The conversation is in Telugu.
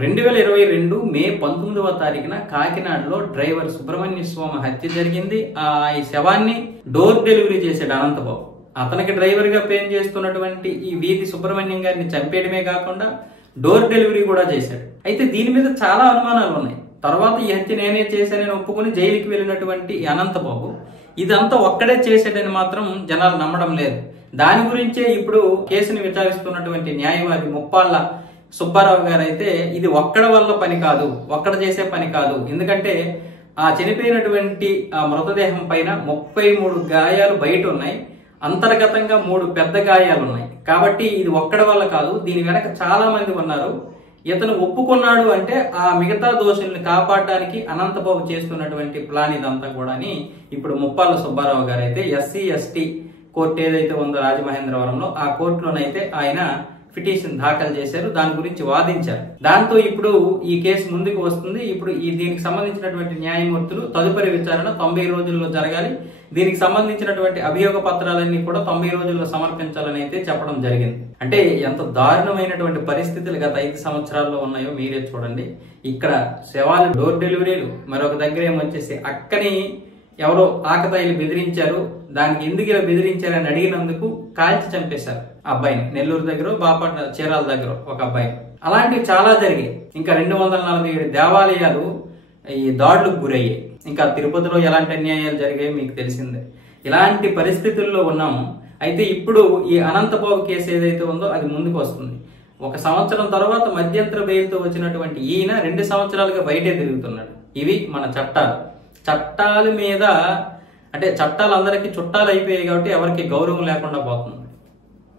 2022 మే 19వ తారీఖున కాకినాడలో డ్రైవర్ సుబ్రహ్మణ్య స్వామి హత్య జరిగింది. ఈ శవాన్ని డోర్ డెలివరీ చేశాడు అనంతబాబు. అతనికి డ్రైవర్ గా పేరు చేస్తున్నటువంటి ఈ వీధి సుబ్రహ్మణ్యం గారిని చంపేయడమే కాకుండా డోర్ డెలివరీ కూడా చేశాడు. అయితే దీని మీద చాలా అనుమానాలు ఉన్నాయి. తర్వాత ఈ హత్య నేనే చేశానని ఒప్పుకుని జైలుకి వెళ్ళినటువంటి అనంతబాబు ఇదంతా ఒక్కడే చేశాడని మాత్రం జనాలు నమ్మడం లేదు. దాని గురించే ఇప్పుడు కేసుని విచారిస్తున్నటువంటి న్యాయవాది ముప్పాళ్ళ సుబ్బారావు గారు అయితే ఇది ఒక్కడ వల్ల పని కాదు, ఒక్కడ చేసే పని కాదు. ఎందుకంటే ఆ చనిపోయినటువంటి ఆ మృతదేహం పైన 33 గాయాలు బయట ఉన్నాయి, అంతర్గతంగా 3 పెద్ద గాయాలు ఉన్నాయి. కాబట్టి ఇది ఒక్కడ వల్ల కాదు, దీని వెనక చాలా మంది ఉన్నారు. ఇతను ఒప్పుకున్నాడు అంటే ఆ మిగతా దోషుల్ని కాపాడడానికి అనంతబాబు చేస్తున్నటువంటి ప్లాన్ ఇదంతా కూడా అని ఇప్పుడు ముప్పాళ్ళ సుబ్బారావు గారు అయితే SC/ST కోర్టు ఏదైతే ఉందో రాజమహేంద్రవరంలో ఆ కోర్టులోనైతే ఆయన పిటిషన్ దాఖలు చేశారు. దాని గురించి వాదించారు. దాంతో ఇప్పుడు ఈ కేసు ముందుకు వస్తుంది. ఇప్పుడు దీనికి సంబంధించినటువంటి న్యాయమూర్తులు తదుపరి విచారణ 90 రోజుల్లో జరగాలి. దీనికి సంబంధించినటువంటి అభియోగ పత్రాలన్నీ కూడా 90 రోజుల్లో సమర్పించాలని అయితే చెప్పడం జరిగింది. అంటే ఎంత దారుణమైనటువంటి పరిస్థితులు గత 5 సంవత్సరాల్లో ఉన్నాయో మీరే చూడండి. ఇక్కడ శవాలు డోర్ డెలివరీలు, మరొక దగ్గర ఏమొచ్చేసి అక్కని ఎవరో ఆకతాయిలు బెదిరించారు. దానికి ఎందుకు ఇలా బెదిరించారని అడిగినందుకు కాల్చి చంపేశారు అబ్బాయిని. నెల్లూరు దగ్గర, బాపట్ల, చీరాల దగ్గర ఒక అబ్బాయి. అలాంటివి చాలా జరిగాయి. ఇంకా 247 దేవాలయాలు ఈ దాడులకు గురయ్యాయి. ఇంకా తిరుపతిలో ఎలాంటి అన్యాయాలు జరిగాయో మీకు తెలిసిందే. ఇలాంటి పరిస్థితుల్లో ఉన్నాము. అయితే ఇప్పుడు ఈ అనంతబాబు కేసు ఏదైతే ఉందో అది ముందుకు వస్తుంది. 1 సంవత్సరం తర్వాత మధ్యంతర బెయిల్తో వచ్చినటువంటి ఈయన 2 సంవత్సరాలుగా బయటే తిరుగుతున్నాడు. ఇవి మన చట్టాలు. చట్టాల మీద అంటే చట్టాలు అందరికీ చుట్టాలు అయిపోయాయి కాబట్టి ఎవరికి గౌరవం లేకుండా పోతుంది.